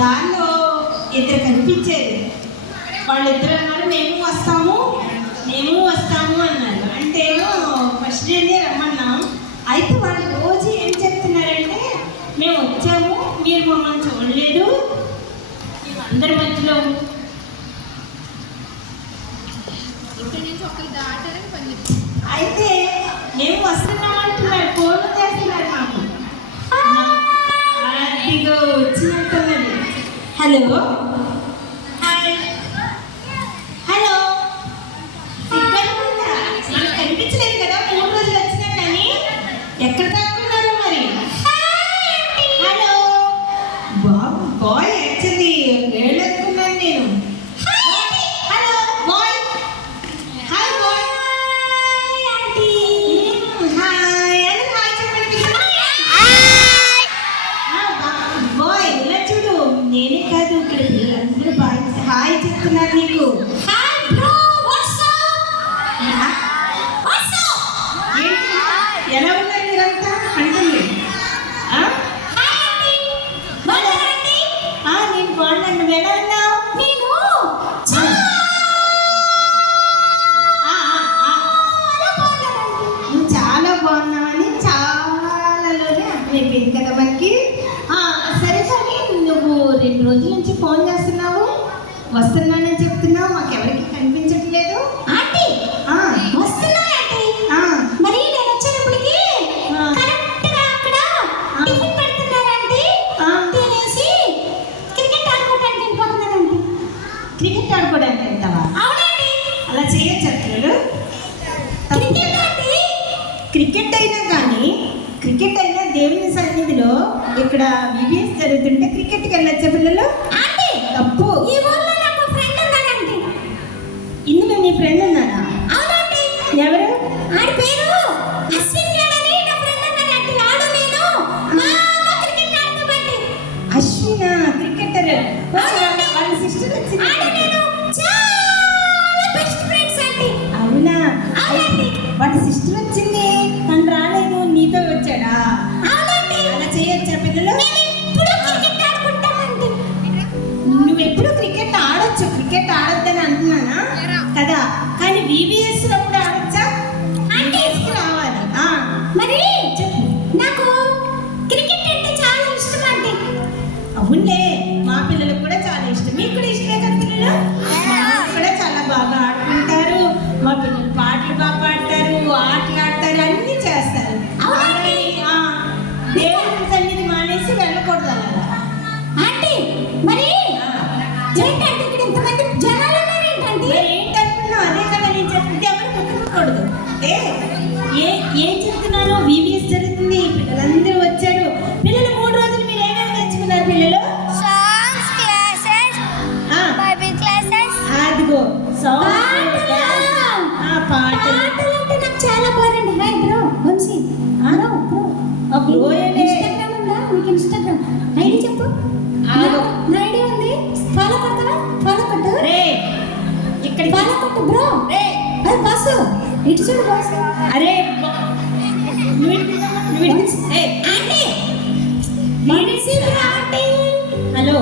దానిలో ఇద్దరు కనిపించేది. వాళ్ళిద్దరు అన్నారు మేము వస్తాము అన్నారు. అంటే ఫస్ట్ డేనే రమ్మన్నాం. అయితే వాళ్ళు రోజు ఏం చెప్తున్నారంటే మేము వచ్చాము, మీరు మమ్మల్ని చూడలేదు, అందరి మధ్యలో అయితే మేము వస్తున్నాం అంటున్నారు. ఫోన్లు చేస్తున్నారు మాకు. అదిగో వచ్చినట్టున్నది. హలో హలో నాకు కనిపించలేదు కదా, 3 రోజులు వచ్చినా కానీ ఎక్కడ దాక్కున్నారు మరి? హలో బాయ్ యాక్చువల్లీ గర్ల్ అనుకున్నాను నేను. Hello boy. Hi boy. Hi అని హాయ్ చెప్పండి. బాయ్ ఇలా చూడు, నేనే కాదు ఇక్కడ అందరూ బాయ్ హాయ్ చెప్తున్నారు నీకు. ఎలా ఉన్నారు మీరంతా అంటుంది. నేను బాగున్నాను, నువ్వు ఎలా ఉన్నావు? నువ్వు చాలా బాగున్నావని చాలాలోనే అర్థమైపోయింది కదా మనకి. సరే కానీ నువ్వు 2 రోజుల నుంచి ఫోన్ చేస్తున్నావు, వస్తున్నానని చెప్తున్నావు, మాకెవరికి కనిపించట్లేదు. మరి నేను వచ్చేటప్పటికి కరెక్ట్గా అక్కడ టిఫిన్ పెడుతున్నారంటే తినేసి క్రికెట్ ఆడుకోవడానికి వెళ్ళిపోతున్నానండి. క్రికెట్ ఆడుకోవడానికి వెళ్తావా? అవునండి. అలా చేయొచ్చు అసలు. క్రికెట్ అయినా కానీ క్రికెట్ అయినా దేవుని సన్నిధిలో ఇక్కడ విబిఎస్ జరుగుతుంటే క్రికెట్కి వెళ్ళొచ్చా పిల్లలు? తప్పు. ఈ ఊర్లో నాకు ఫ్రెండ్ ఉన్నాడండి. ఇందులో నీ ఫ్రెండ్ ఉన్నాడా? అవునండి. ఎవరు? ఆడి పేరు అశ్విన్ గాడని నా ఫ్రెండ్ ఉన్నాడండి. ఆడు నేను క్రికెట్ ఆడుతామండి. అశ్వినా క్రికెటర్. వాళ్ళ సిస్టర్ వచ్చింది. ఆడు నేను చాలా బెస్ట్ ఫ్రెండ్స్ అండి. అవునా? అవునండి. వాళ్ళ సిస్టర్ వచ్చింది, తను రాలేదు, నీతో వచ్చాడా? అవునండి. అలా చేయొచ్చా పిల్లలు? ఇప్పుడు క్రికెట్ ఆడుకుంటామండి. నువ్వెప్పుడు క్రికెట్ ఆడొచ్చు, క్రికెట్ ఆడొద్దని అంటున్నానా కదా, కానీ విబిఎస్ లో కూడా ఆడొచ్చా? అంటే రావాలి. మరి నాకు క్రికెట్ అంటే చాలా ఇష్టం అండి. అవునులే, మా పిల్లలకు కూడా చాలా ఇష్టం. మీకు కూడా ఇష్టమే కదా పిల్లలు? కూడా చాలా బాగా ఆడుకుంటారు. మా పిల్లలు పాటలు బాగా పాడతారు, ఆటలు ఆడతారు, అన్నీ చేస్తారు. దేవుడి సన్నిధి మానేసి వెళ్ళకూడదు అలా. అంటే మరి ఏంటంటే ఇక్కడ ఇంతమంది జనాలు ఉన్నారు ఏంటంటే? మరి ఏంటంటున్నావు? అదే కదా నేను చెప్తే ఎవరు కుట్టుకోకూడదు. ఏం చెప్తున్నాను? విబిఎస్ జరుగుతుంది, పిల్లలందరూ వచ్చారు. పిల్లలు 3 రోజులు మీరు ఏమేమి నేర్చుకున్నారు పిల్లలు? సాంగ్స్ క్లాసెస్, బైబిల్ క్లాసెస్, అదిగో పాటలు అంటే నాకు చాలా బాగుంది. Hi bro Vamsi. Bro Instagram ఉందా? మీకు ఇన్స్టాగ్రామ్ ఐడి చెప్పు. నా ఐడి ఉంది, ఫాలో కొడతావా? ఫాలో కొట్టు. ఇక్కడ ఫాలో కొట్టు బ్రో. అరే బాసు ఇటు చూడు బాసు. అరే హలో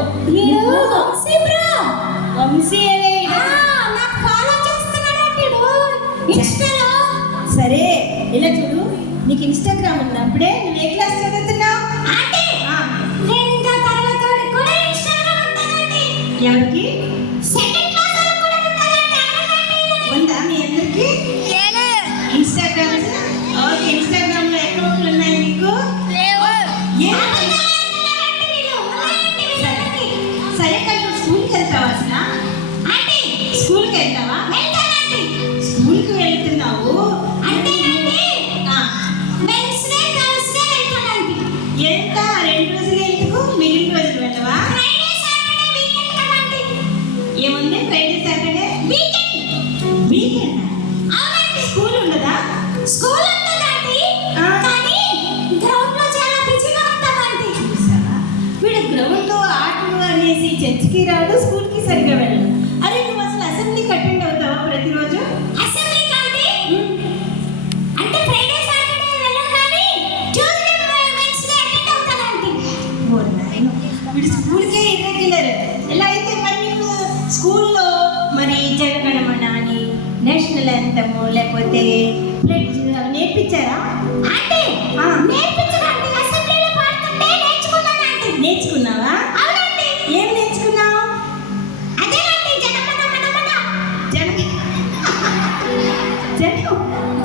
వంశీ బ్రో. వంశీ నాకు ఫాలో చేస్తున్నాడంటే ఇన్స్టాలో. సరే ఇలా చూడు, నీకు ఇన్స్టాగ్రామ్ ఉన్నప్పుడే నువ్వు ఏ క్లాస్ చదువుతున్నావు? నేను ఇంకా తర్వాత కూడా ఇన్స్టాగ్రామ్ ఉంటానండి. ఎవరికి? సెకండ్ క్లాస్ వరకు కూడా ఉంటానండి. ఉందా మీ అందరికి ఇన్స్టాగ్రామ్? ఓకే, ఇన్స్టాగ్రామ్ లో అకౌంట్లు ఉన్నాయి మీకు? సరే కానీ స్కూల్కి వెళ్తావా అసలు? స్కూల్కి వెళ్తావా? స్కూల్కి వెళ్తున్నావు అంటే ఎంత 2 రోజులు ఎందుకు? మిగిలిన రోజులు వెళ్ళవా? ఏముంది ఫ్రైడే సాటర్డే వీకెండ్? స్కూల్ ఉండదా? స్కూల్ ఉంటుందండి, కానీ గ్రౌండ్ లో చాలా బిజీగా ఉంటామండి. వీడు గ్రౌండ్ లో ఆటలు అనేసి చర్చికి రాడు, స్కూల్కి సరిగ్గా వెళ్ళడు. అరే నువ్వు అసలు అసెంబ్లీకి అటెండ్ అవుతావా ప్రతిరోజు? అసెంబ్లీ కంటే అంటే ఫ్రైడే సాటర్డే వెళ్ళను, కానీ ట్యూస్డే వెన్స్డే అటెండ్ అవుతానండి. స్కూల్కే ఇర్రెగ్యులర్. ఎలా అయితే మరి మీకు స్కూల్లో మరి జనగణమన అని నేషనల్ యాంథమ్ లేకపోతే ప్లెడ్జ్ నేర్పించారా? అంటే నేర్పించడానికి అసెంబ్లీలో పాడుతుంటే నేర్చుకున్నాను అంటే. నేర్చుకున్నావా? అవునండి. ఏం నేర్చుకున్నావు? అదేనండి జనగణమన.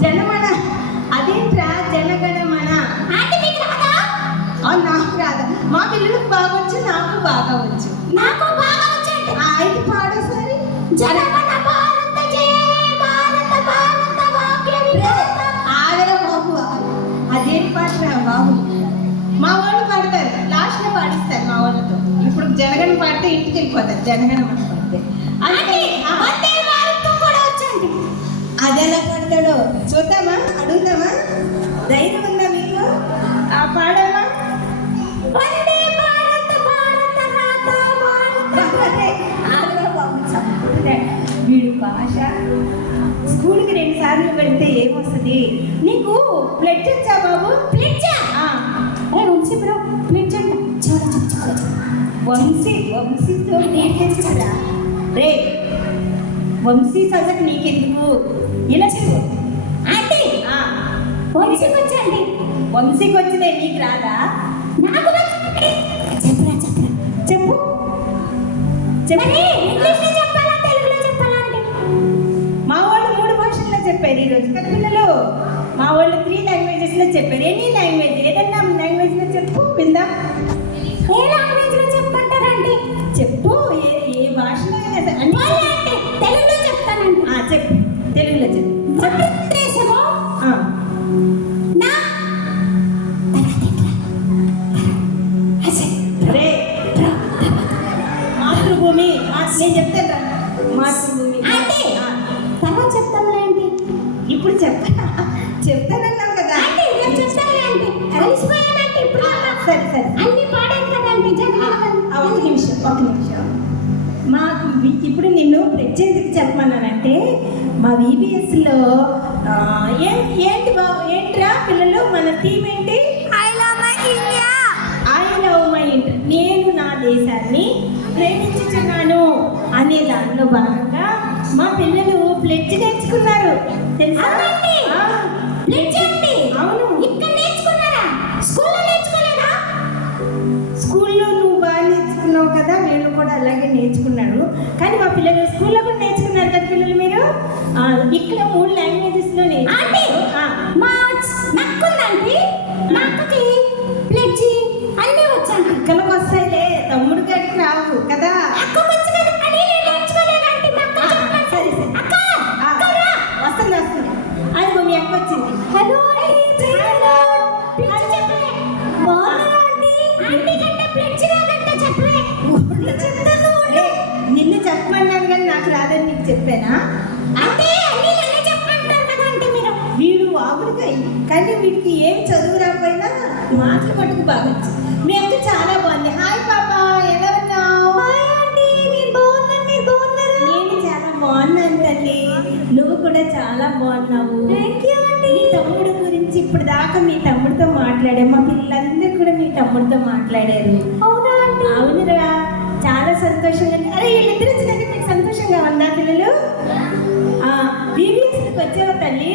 జనమన అదేంట్రా జనగణమన? అంటే మీకు రాదా? నాకు రాదు. మా పిల్లలకు బాగా వచ్చు, నాకు బాగా వచ్చు. నాకు బాగా వచ్చండి. అయితే పాడు సరే. జనగణ భారత జయ భారత భారత భాగ్య విధాత. ఆగరా బాబు, అదేం పాటరా బాబు? మా వాళ్ళు పాడతారు, లాస్ట్ లో పాడిస్తారు మా వాళ్ళతో. ఇప్పుడు జనగణ పాడితే ఇంటికి వెళ్ళిపోతారు, జనగణమన పాడితే. అంటే వందే భారతం కూడా వచ్చండి. అది ఎలా పాడతాడో చూద్దామా, అడుగుదామా? ధైర్యం ఉందా మీకు? పాడమ్మా. వందే భారత భారత రాత ఆగరా బాబు, వీడు భాష. స్కూల్కి 2 సార్లు వెళ్తే ఏమొస్తుంది? నీకు ప్లెడ్జ్ వచ్చా బాబు? ప్లిచ్చా. వంశీ బ్రో ప్లిచ్ అంట. చూడ వంశీతో నేర్పించారా? రే వంశీ సంగతి నీకెందుకు? ఇలా చెప్పు. ఆంటీ వంశీకి వచ్చండి. వంశీకి వచ్చిందే, నీకు రాదా? నాకు వచ్చండి. చెప్పరా చెప్పు. మరి ఇంగ్లీష్లో చెప్పాలా తెలుగులో చెప్పాలా అంటే? మా వాళ్ళు 3 భాషల్లో చెప్పారు ఈరోజు కదా పిల్లలు. మా వాళ్ళు 3 లాంగ్వేజెస్లో చెప్పారు. ఎనీ లాంగ్వేజ్, ఏదన్నా లాంగ్వేజ్లో చెప్పు, విందాం. ఏ లాంగ్వేజ్లో చెప్పంటారండి? చెప్పు, ఏ భాషలో అయినా సరే. అంటే తెలుగులో చెప్తానండి. చెప్పు, తెలుగులో చెప్పు. భారతదేశము ఆ. నా రే మాతృభూమి. నేను చెప్తాను రా. మాతృభూమి. ఆంటీ ఆ. తర్వాత చెప్తాంలేండి. ఇప్పుడు చెప్తానన్నావు కదా. ఆంటీ రేపు చెప్తానులేండి. కలిసిపోయానంటే ఇప్పుడు సరే అన్ని పాడాను కదండి జగన్. ఒక నిమిషం. మాకు ఇప్పుడు నిన్ను ప్రత్యేకించి చెప్పమన్నానంటే మా VBSలో ఏంట్రా పిల్లలు, మన థీమ్ ఏంటి? I love my India. I love my India. నేను నా దేశాన్ని ప్రేమించుచున్నాను అనే దానిలో భాగంగా మా పిల్లలు ప్లెడ్జ్ నేర్చుకున్నారు, తెలుసా? అవునండి. ప్లిచ్ అండి. అవును. ఇక్కడ నేర్చుకున్నారా? స్కూల్లో నేర్చుకోలేదా? స్కూల్లో నువ్వు బాగా నేర్చుకున్నావు కదా, వీళ్ళు కూడా అలాగే నేర్చుకున్నారు. కానీ మా పిల్లలు స్కూల్లో కూడా నేర్చుకున్నారు కదా పిల్లలు మీరు. ఇక్కడ 3 లాంగ్వేజెస్లో ఆంటీ నేర్చుకున్నారు. మా నక్కుందండి. నక్కకి ప్లిచ్ అన్నీ వచ్చండి. అక్కలకు వస్తాయిలే, తమ్ముడు గారికి రావు కదా. అక్కకు వచ్చి కదా అని నేను నేర్చుకోలేదండి. మా అక్క చెప్పాను. సరే అక్క అక్కరా వస్తుంది. అది మీ అక్క వచ్చింది. హలో ప్లిచ్ చెప్పలే. బాగున్నారా ఆంటీ? ఆంటీ కంటే ప్లిచ్ రాదంటే చెప్పలే. చెప్తాను. నిన్ను చెప్పమన్నాను కానీ నాకు రాదని నీకు చెప్పానా? అంటే అన్నీ నన్నే చెప్పంటారు కదా అంటే మీరు. వీడు వాగుడుకాయ, కానీ వీడికి ఏం చదువు రాకపోయినా మాటలు మటుకు బాగా వచ్చు. మీ అక్క చాలా బాగుంది. హాయ్ పాప, ఎలా ఉన్నావు? హాయ్ ఆంటీ, నేను బాగున్నాను. మీరు బాగున్నారా? నేను చాలా బాగున్నాను తల్లి, నువ్వు కూడా చాలా బాగున్నావు. Thank you aunty. మీ తమ్ముడు గురించి ఇప్పుడు దాకా మీ తమ్ముడితో మాట్లాడాము. మా పిల్లలందరూ కూడా మీ తమ్ముడితో మాట్లాడారు. అవునా ఆంటీ? అవునురా, చాలా సంతోషంగా. అరే వీళ్ళిద్దరు వచ్చినందుకు మీకు సంతోషంగా ఉందా పిల్లలు? VBSకి వచ్చావా తల్లి?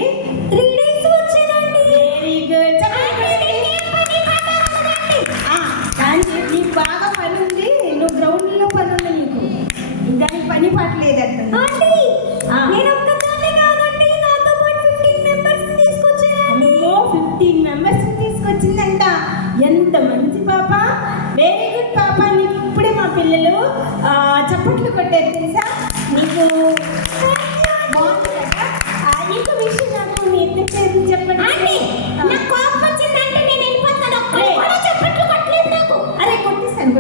3 days వచ్చానండి. Very good. కానీ నీకు బాగా పని ఉంది, నువ్వు గ్రౌండ్లో పని ఉంది నీకు, దానికి పని పాట లేదంట. ఆంటీ నేను ఒక్కదాన్నే కాదండి, నాతో పాటు 15 మెంబర్స్ తీసుకొచ్చానండి. 15 మెంబర్స్ తీసుకొచ్చిందంట. ఎంత మంచి పాప, వెరీ గుడ్ పాప. నీకు ఇప్పుడే మా పిల్లలు చప్పట్లు కొట్టారు తెలుసా? నీకు బాగుంది కదా. ఇంకో విషయం, నాకు మీ ఇద్దరు పేర్లు చెప్పండి. ఆంటీ నాకు కోపం వచ్చిందంటే నేను వెళ్ళిపోతాను. ఒక్కడే కూడా చప్పట్లు కొట్టలేదు నాకు. అరే కొట్టిస్తాను.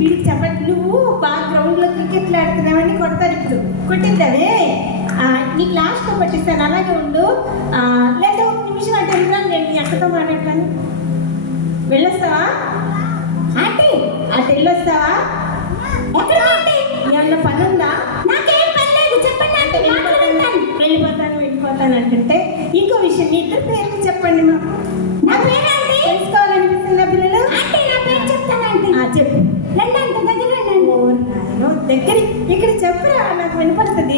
వీడికి చెప్పండి. నువ్వు బాగా గ్రౌండ్లో క్రికెట్లు ఆడుతున్నావని కొడతారు. ఇప్పుడు కొట్టిద్దామే. నీకు లాస్ట్లో పట్టిస్తాను, అలాగే ఉండు. లేదా 1 నిమిషం అంటే నేను మీ అక్కతో మాట్లాడతాను. వెళ్ళొస్తావా ఆంటీ? అటు వెళ్ళొస్తావా? ఎక్కడికండి? ఏమన్నా పని ఉందా? నాకేం పని లేదు, చెప్పండి ఆంటీ. వెళ్ళిపోతాను అంటుంటే. ఇంకో విషయం, మీ ఇద్దరు పేర్లు చెప్పండి. నా పేరు ఆంటీ తెలుసుకోవాలనిపిస్తుందా పిల్లలు? ఆంటీ నా పేరు చెప్తాను ఆంటీ. చెప్పు. లలిత దగ్గర ఇక్కడ చెప్పురా, నాకు వినపడుతుంది.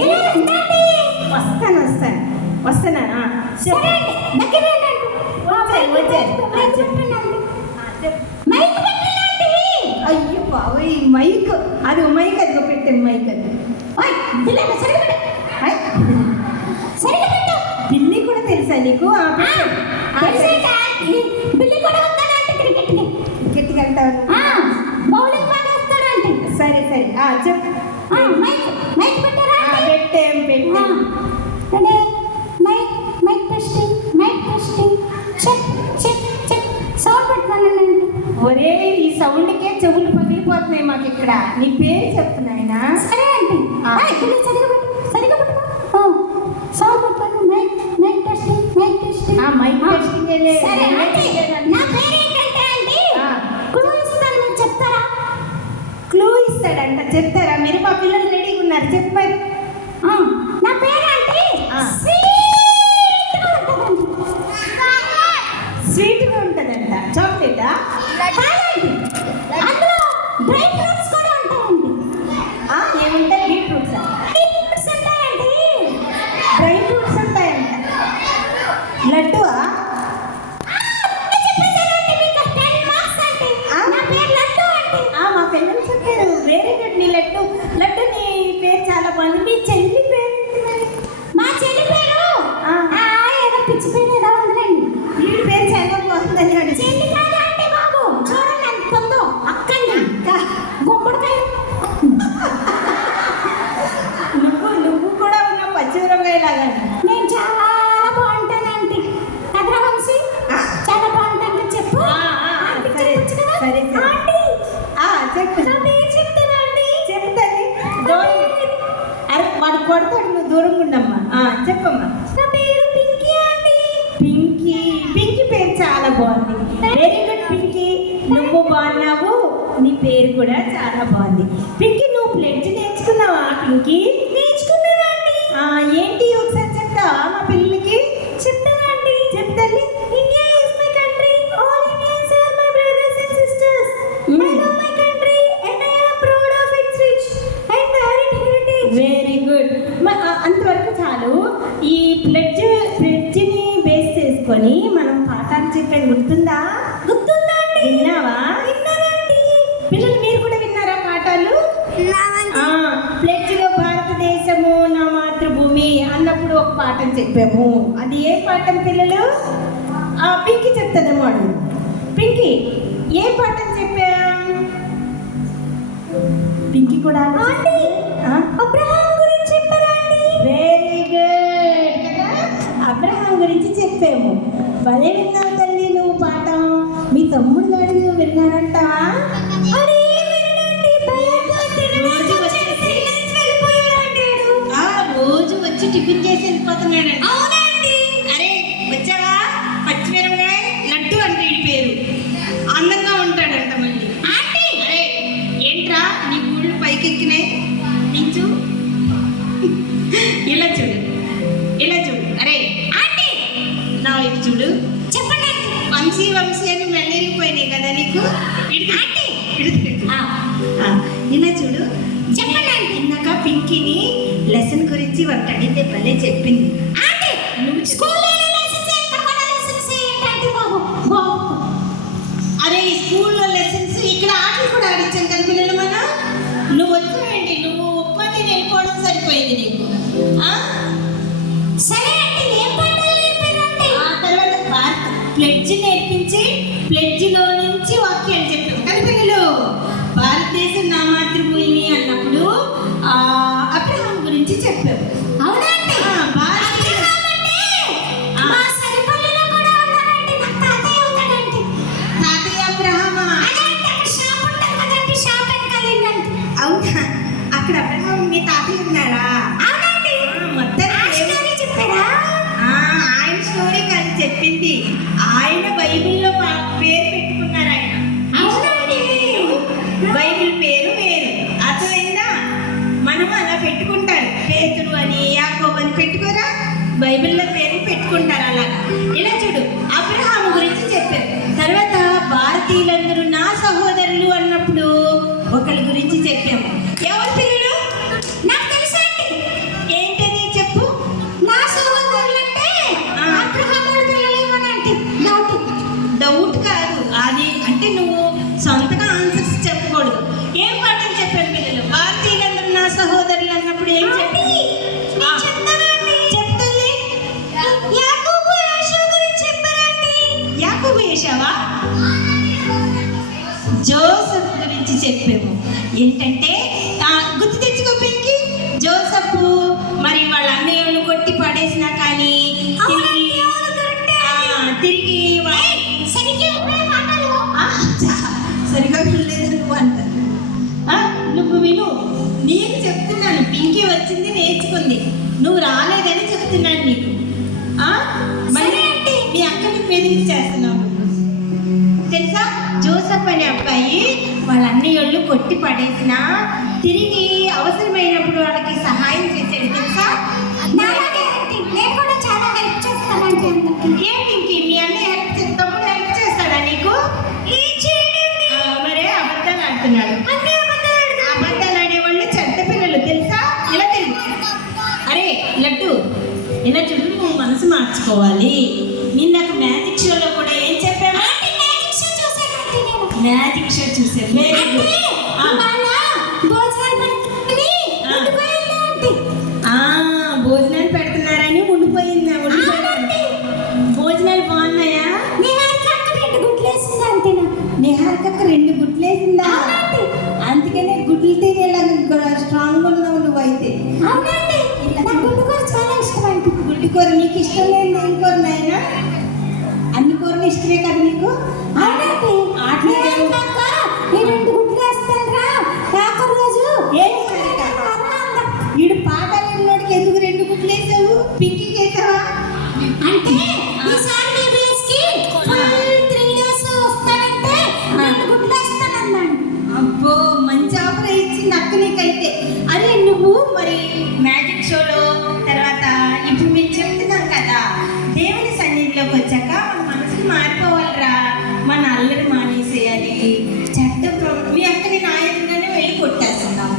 వస్తాను. వస్తానా? సరే అండి, దగ్గర రండి. మైక్ పెట్టండి. అయ్యో బాబోయ్, మైక్ అది మైక్ అదిగో పెట్టాను మైక్ అది. సరిగ్గా పెట్టు. పిల్లి కూడా తెలుసా నీకు? బిల్లి కూడా వస్తాడంటే క్రికెట్కి. క్రికెట్కి వెళ్తాను. బౌలింగ్ బాగా వస్తాడంటే. సరే చెప్పు. మైక్ పెట్టారా? పెట్టాం. Ready, mike testing. Check sound పెట్టుకోనండి. ఒరే, ఈ సౌండ్కే చెవులు పగిలిపోతున్నాయి మాకు ఇక్కడ. నీ పేరు చెప్తున్నాయినా? సరే అండి. సరిగా పెట్టుకో. సౌండ్ పెట్టుకోండి. Mic testing. Mic testing. సరే అంటే నా పేరు ఏంటంటే అండి, క్లూ ఇస్తాను, మీరు చెప్తారా? క్లూ ఇస్తాడంట, చెప్తారా? మీరు మా పిల్లలు రెడీగా ఉన్నారు, చెప్పారు. నా పేరు అంటే స్వీట్గా ఉంటుందంట. చాక్లెటా? అందులో డ్రై ఫ్రూట్స్ కూడా ఉంటాయండి. ఏముంటాయి? బీట్రూట్స్ ఉంటాయండి. డ్రై ఫ్రూట్స్ ఉంటాయంట. లడ్డువా? మా పిల్లలు చెప్పారు. Very good. నీ లడ్డు నీ పేరు చాలా బాగుంది. మీ చెల్లి పేరు? మా చెల్లి పేరు ఏదో పిచ్చి పేరు ఏదో ఉందండి. వీడి పేరు చాలా బాగుందని అడిగి. చెల్లి కాదు అంటే బాబు, చూడండి ఎంత ఉందో. అక్కండి గుమ్మడికాయ. నువ్వు కూడా ఉన్న పచ్చిమిరపకాయ లాగా. నేను చాలా బాగుంటానండి. కదరా వంశీ, చాలా బాగుంటాను. చెప్పు. సరే చెప్పు. చెప్తానా అండి? చెప్తాను. అరే వాడు కొడతాడు, నువ్వు దూరంగా ఉండమ్మా. చెప్పమ్మా. నా పేరు పింకీ అండి. పింకీ పేరు చాలా బాగుంది. వెరీ గుడ్ పింకీ, నువ్వు బాగున్నావు. నీ పేరు కూడా చాలా బాగుంది. పింకీ, నువ్వు ప్లెడ్జ్ నేర్చుకున్నావా? పింకీ నేర్చుకున్నానా అండి? ఏంటి ఒకసారి చెప్తావా మా పిల్లలకి? చెప్తానా అండి? చెప్తాను. India is my country. All Indians are my brothers and sisters. I love my country and I am proud of its rich and valid heritage. Very good. అంతవరకు చాలు. ఈ ప్లెడ్జ్ని బేస్ చేసుకొని మనం పాఠాలు చెప్పాను, గుర్తుందా? గుర్తుందా అండి? విన్నావా? విన్నానండి. పిల్లలు మీరు కూడా విన్నారా పాఠాలు? ప్లెడ్జ్లో భారతదేశము నా మాతృభూమి అన్నప్పుడు ఒక పాఠం చెప్పాము. అది ఏ పాఠం పిల్లలు? పింకీ చెప్తుందేమో అడుగు. పింకీ, ఏ పాఠం చెప్పాం? పింకీ కూడా అబ్రహాం గురించి చెప్పారా అండి? వెరీ గుడ్ కదా. అబ్రహాం గురించి చెప్పాము. భలే విన్నావు తల్లి నువ్వు పాఠం. మీ తమ్ముడు అడుగు విన్నారంటావా? రోజు వచ్చి టిఫిన్ చేసి వెళ్ళిపోతున్నాడు. అవునండి. అరే వచ్చావా? పచ్చిమిరపకాయ లడ్డు అంటే ఈ పేరు. అందంగా ఉంటాడంట మళ్ళీ. ఆంటీ, అరే ఏంట్రా నీ ఊళ్ళు పైకెక్కినాయి? నించు. ఇలా చూడు. అరే ఆంటీ, నా వైపు చూడు. చెప్పండి. వంశీ అని వెళ్ళిపోయినాయి కదా నీకు. ఆంటీ, ఇలా చూడు. చెప్పండి. ఇందాక పింకీని లెసన్ గురించి ఒక అడిగితే భలే చెప్పింది. ఆంటీ, నువ్వు స్కూల్లో లెసన్స్ ఏంటంటే బాబు? అరే ఈ స్కూల్లో లెసన్స్ ఇక్కడ ఆటలు కూడా ఆడించాం కదా పిల్లలు. మనం నువ్వు వచ్చావేంటి? నువ్వు ఉప్మాకి వెళ్ళిపోవడం సరిపోయింది నీకు. సరే అంటే ఏం పాఠాలు నేర్పారంటే? ఆ తర్వాత ప్లెడ్జ్ నేర్పించి ప్లెడ్జ్లో నుంచి వాక్యాలు చెప్పాం కదా పిల్లలు. భారతదేశం నా మాతృభూమి అన్నప్పుడు అబ్రహాం గురించి చెప్పావు. అవునండి. తాతయ్య అబ్రహామా? అవునా? అక్కడ అబ్రహాం మీ తాతయ్య ఉన్నారా? మొత్తం చెప్పారా? ఆయన స్టోరీ కాదు చెప్పింది. ఆయన బైబిల్లో పేరు పెట్టుకున్నారు. ఆయన బైబిల్ పేరు వేరు. అర్థమైందా? మనం అలా పెట్టుకుంటారు. పేతురు అని యాకోబు అని పెట్టుకోరా? బైబిల్లో పేరు పెట్టుకుంటారు అలాగా. ఇలా చూడు, అబ్రహాము గురించి చెప్పారు. తర్వాత భారతీయులందరూ నా సహోదరులు అన్నప్పుడు ఒకరి గురించి చెప్పాము. ఎవరు పిల్లలు? చెప్పాము. ఏంటంటే గుర్తు తెచ్చుకో పింకి, జోసెఫ్ మరి వాళ్ళ అన్నయ్యను కొట్టి పడేసినా కానీ తిరిగి సరిగా వినలేదు నువ్వు అంటారు. నువ్వు విను, నీకు చెప్తున్నాను. పింకీ వచ్చింది నేర్చుకుంది, నువ్వు రాలేదని చెప్తున్నాను నీకు. మరి అంటే మీ అక్కని బెదిరించేస్తున్నావు తెలుసా. జోసెఫ్ అనే అబ్బాయి వాళ్ళ అన్నయ్యోళ్ళు కొట్టి పడేసినా తిరిగి అవసరమైనప్పుడు వాళ్ళకి సహాయం చేశాడు తెలుసా. నేను కూడా చాలా హెల్ప్ చేస్తానంటే ఏంటి మీ అన్నయ్య హెల్ప్ చేస్తాము, హెల్ప్ చేస్తాడా నీకు? మరే అబద్ధాలు ఆడుతున్నాడు. అబద్ధాలు ఆడేవాళ్ళు చెడ్డ పిల్లలు తెలుసా. ఇలా తెలుసు. అరే లడ్డు, ఇలా చూడు, నువ్వు మనసు మార్చుకోవాలి. నిన్నకు మ్యాజిక్ షోలో కూడా ఏం చెప్పాము? మ్యాజిక్ షో చూసే భోజనాలు పెడుతున్నారని ఉండిపోయిందా? భోజనాలు బాగున్నాయా? నిహారికక్క 2 గుడ్లేసిందా? అందుకనే గుడ్లు తినేలాగా స్ట్రాంగ్ ఉన్నావు నువ్వైతే. గుడ్డు కూర నీకు ఇష్టం లేదు. ఏం కూర నాయనా? అన్ని కూరలు ఇష్టమే కదా నీకు? వీడు పాఠాలు విన్నోడికి ఎందుకు 2 గుడ్లు వేసావు? పింకీకి వేసావా? అంటే అబ్బో మంచి ఆఫర్ ఇచ్చింది అక్క నీకైతే. అరే నువ్వు మరి మ్యాజిక్ షోలో తర్వాత ఇప్పుడు మీరు చెప్తున్నాం కదా, దేవుని సన్నిధిలోకి వచ్చాక మన మనసుకి మారిపోవాలిరా. మన అల్లరి మానేసేయాలి. చట్టం మీ అక్కని నా ఎదురుగానే వెళ్ళి కొట్టేస్తున్నావు.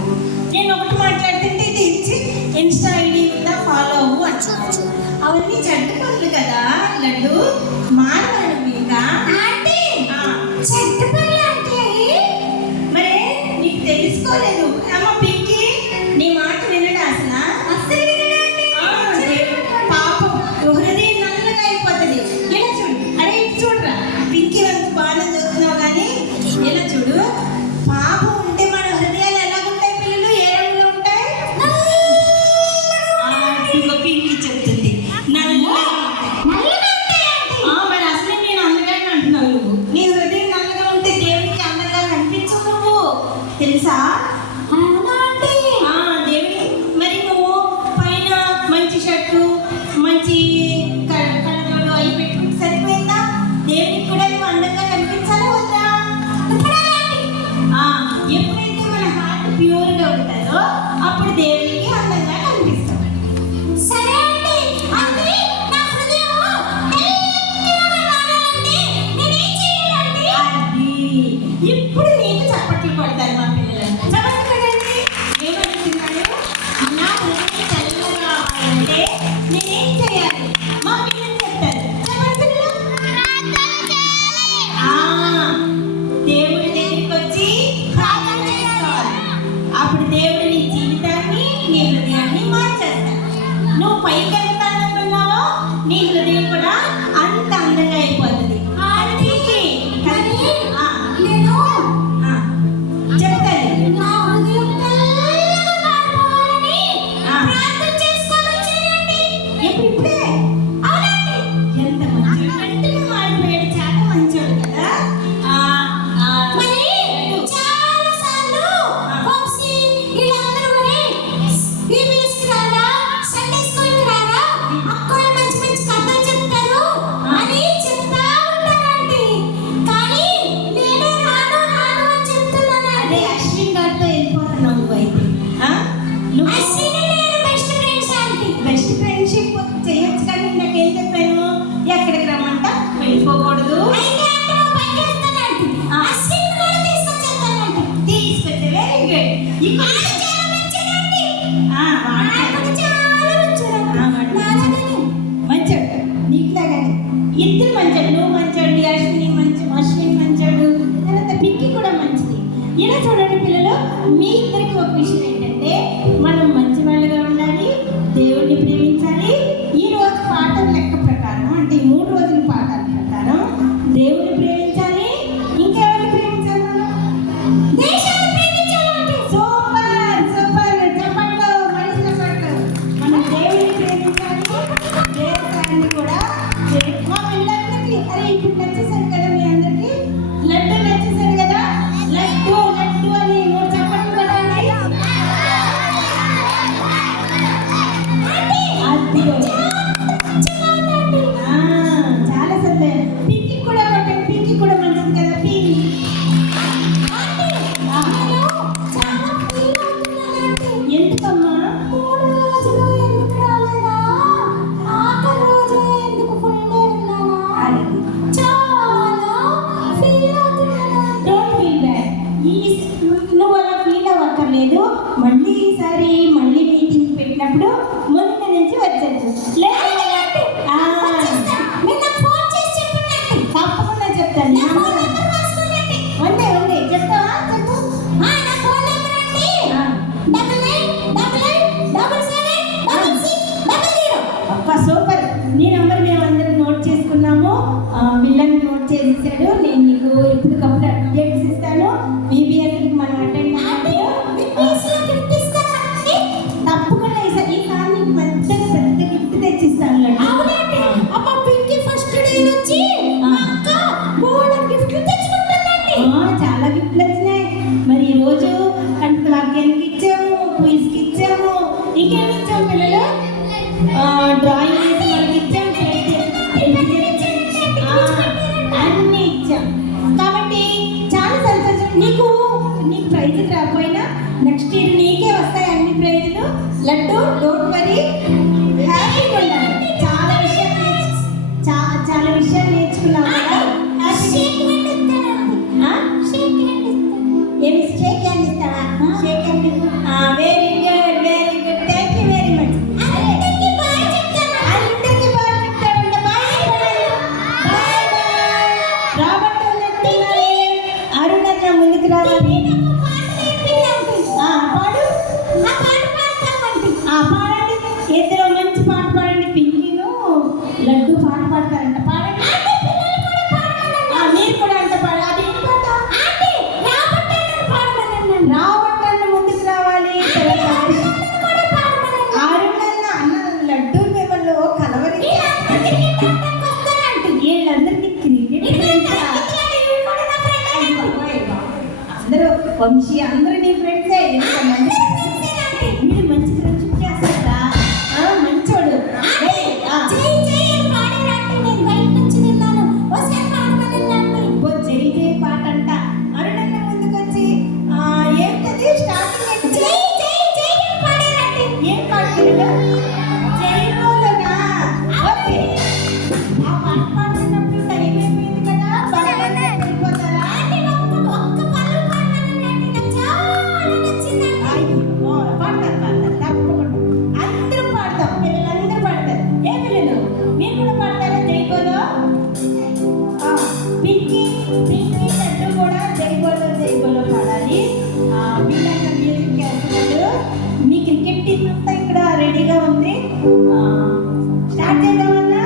నేను ఒకటి మాట్లాడుతుంటే ఇది ఇచ్చి ఇన్స్టా ఐడి ఉందా ఫాలో అవ్వు అంటున్నావు. అవన్నీ చెడ్డ పనులు కదా లడ్డు. మారవాడు ఇంకా మరే నీకు తెలుసుకోలేదు. అమ్మ పింకీ నీ మాట వినడా అసలు పాపం హృదయం నల్లగా అయిపోతుంది. ఇలా చూడు. అరే ఇటు చూడరా, పింకీ వంత బాగా చూస్తున్నావు కానీ ఇలా చూడు. పాపం ఉంటే మన హృదయాలు ఎలా ఉంటాయి పిల్లలు? ఏ రంగులో ఉంటాయి? పింకీ చెప్తుంది నల్లగా. మరి అసలే నేను అందగానే అంటున్నావు నువ్వు. నీ హృదయం నల్లగా ఉంటే దేవునికి అందరిగా కనిపించవు నువ్వు తెలుసా. దేవునికి మరి నువ్వు పైన మంచి షర్టు మంచి కళ్ళజోడు అవి పెట్టుకుంటే సరిపోయిందా? దేవునికి కూడా నువ్వు అందంగా కనిపించాలా వద్దా? ఎప్పుడైతే మన హార్ట్ ప్యూర్గా ఉంటుందో అప్పుడు దేవునికి అందంగా కనిపిస్తాం. సరే అండి. ఇప్పుడు నేను చప్పట్లు కొడతాను మా పిల్లలు. చప్పట్లు కొడండి. ఏమనుకున్నాను? నా హృదయం చల్లగా కావాలంటే నేనేం చేయాలి? మా పిల్లలు చెప్తారు. చప్పట్లు. దేవుడి దగ్గరికి వచ్చి ప్రార్థన చేసుకోవాలి. అప్పుడు దేవుడు నీ జీవితాన్ని నీ హృదయాన్ని మార్చేస్తాడు. నువ్వు పైకి ఎంత అందంగా ఉన్నావో నీ హృదయం కూడా అంత అందంగా అయిపోతుంది. ఎక్కడికి రమ్మంట వెళ్ళిపోకూడదు. తీసుకొచ్చే వెరీ గుడ్. మంచోడు నీకులాగానే. ఇద్దరు మంచోడు. నువ్వు మంచోడు, అశ్విన్ మంచోడు, తర్వాత పింకీ కూడా మంచిది. ఇలా చూడండి పిల్లలు, మీ ఇద్దరికి ఒక విషయం ఏంటంటే మనం మంచి వాళ్ళగా ఉండాలి, దేవుడిని ప్రేమించాలి. ఈ రోజు పాఠం లెక్క ప్రకారం అంటే ఈ 3 రోజుల పాఠాల ప్రకారం దేవుడిని ప్రేమించాలి. ఇంకెవరిని ప్రేమించాలి? మనం దేశాన్ని నువ్వు అలా ఫీల్ అవ్వక్కర్లేదు. మళ్ళీ ఈసారి మళ్ళీ మీటింగ్ పెట్టినప్పుడు ముందు నుంచి వచ్చేది. లేదు మీరు నాకు ఫోన్ చేసి చెప్పండి. తప్పకుండా చెప్తాను. ఉంది ఉంది చెప్తావా? చెప్పు. నా ఫోన్ నెంబర్ అండి 9999776600. అబ్బా సూపర్. నీ నెంబర్ మేము అందరం నోట్ చేసుకున్నాము. విల్లన్ నోట్ చేసేసాడు. నేను నీకు ఎప్పటికప్పుడు అప్డేట్స్ ఇస్తాను. బీబీఎస్కి మనం అటెండ్ తప్పకుండా ఈసారి నీకు పెద్ద పెద్ద గిఫ్ట్ తెచ్చిస్తాను. చాలా గిఫ్ట్లు వచ్చినాయి. మరి ఈరోజు కంటవాక్యానికి ఇచ్చాము, క్విజ్కి ఇచ్చాము, ఇంకేమి ఇచ్చాము పిల్లలు? డ్రాయింగ్ వేసి వాళ్ళకి ఇచ్చాము, అన్నీ ఇచ్చాం. కాబట్టి చాలా సంతోషం. నీకు ప్రైజులు రాకపోయినా నెక్స్ట్ ఇయర్ నీకే వస్తాయి అన్ని ప్రైజులు. లడ్డు డోంట్ వరీ, హ్యాపీగా ఉండాలి. చాలా విషయాలు నేర్చుకున్నాం కదా. ఏమి షేక్ హ్యాండ్ ఇస్తావా? Shake hand. Very good very good. Thank you very much. అందరికీ బాయ్ చెప్తాడంట. Bye bye. రాబర్ట్ అరుణన్న ముందుకు రావాలి. పాడండి. ఇద్దరు మంచి పాట పాడండి. పింకీను లడ్డు పాట పాడతారంట. పాడండి. మీరు కూడా అంట పాడాలి. రాబర్ట్ అన్న ముందుకు రావాలి. అరుణన్న అన్న లడ్డు మిమ్మల్ని కలవరి. వీళ్ళందరికీ క్రికెట్ అందరూ వంశీ అందరూ నీ ఫ్రెండ్సే. మీరు మంచి ఫ్రెండ్షిప్ చేస్తారా? మంచోడు. జై జై పాట అంట. అరుణన్న ముందుకు వచ్చి ఏంటది స్టార్టింగ్ ఏం పాడుతున్నాడు? జై బోలోనా? ఓకే. ఆ పాట పాడుతున్నప్పుడు టైం అయిపోయింది కదా. వెళ్ళిపోతారా? పాడతారు తప్పకుండా. అందరూ పాడతాం. పిల్లలందరూ పాడతారు. ఏ పిల్లలు మీరు కూడా పాడతారా జై బోలో? పింకీ లడ్డు కూడా జై బోలో పాడాలి. వీళ్ళంతా మ్యూజిక్ చేస్తున్నారు. మీ క్రికెట్ టీం అంతా ఇక్కడ రెడీగా ఉంది. స్టార్ట్ చేద్దామన్నా?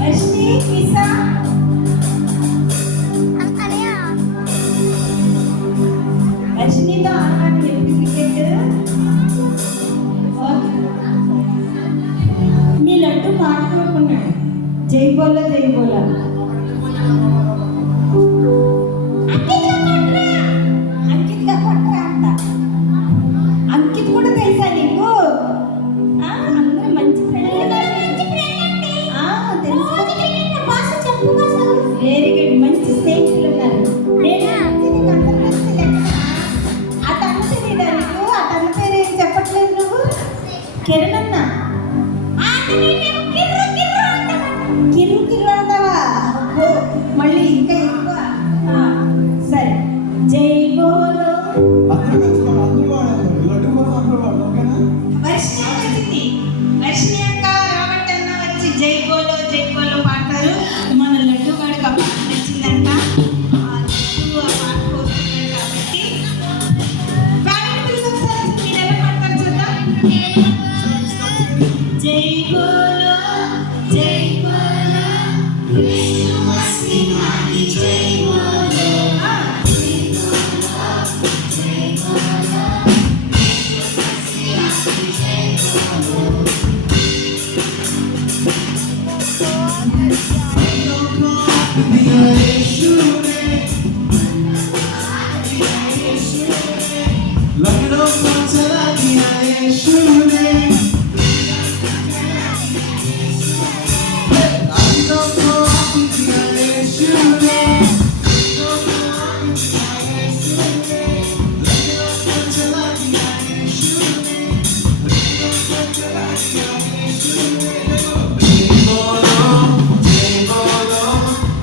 వర్షిని కిసా వర్షినితో ఆడాలి క్రికెట్. మీ లడ్డు పాట కోరుకున్నాడు. జై బోలో జై బోలో. అంకిత్గా కొట్టరా అంట. అంకిత్ కూడా తెలుసా నీకు? అందరూ మంచి ఫ్రెండ్. Very good. మంచి స్నేహితులు ఉన్నారు. అతను తెలియదా నీకు? అతని పేరు ఏం చెప్పట్లేదు నువ్వు? కిరణ్ అన్న. కిర్రు కిర్రు అంటావా? మళ్ళీ ఇంకా ఎక్కువ. సరే జై బోలో. వర్షిని అక్క రాబర్ట్ అన్న వచ్చి జై బోలో పాడతారు. మన లడ్డు గాడికి ఆ పాట నచ్చిందంట. లడ్డు ఆ పాట కోరుకున్నాడు కాబట్టి మీరు ఎలా పాడతారు చూద్దాం. జై బోలో జై బోలో జై బోలో.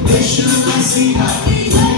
Yeshua Messiah.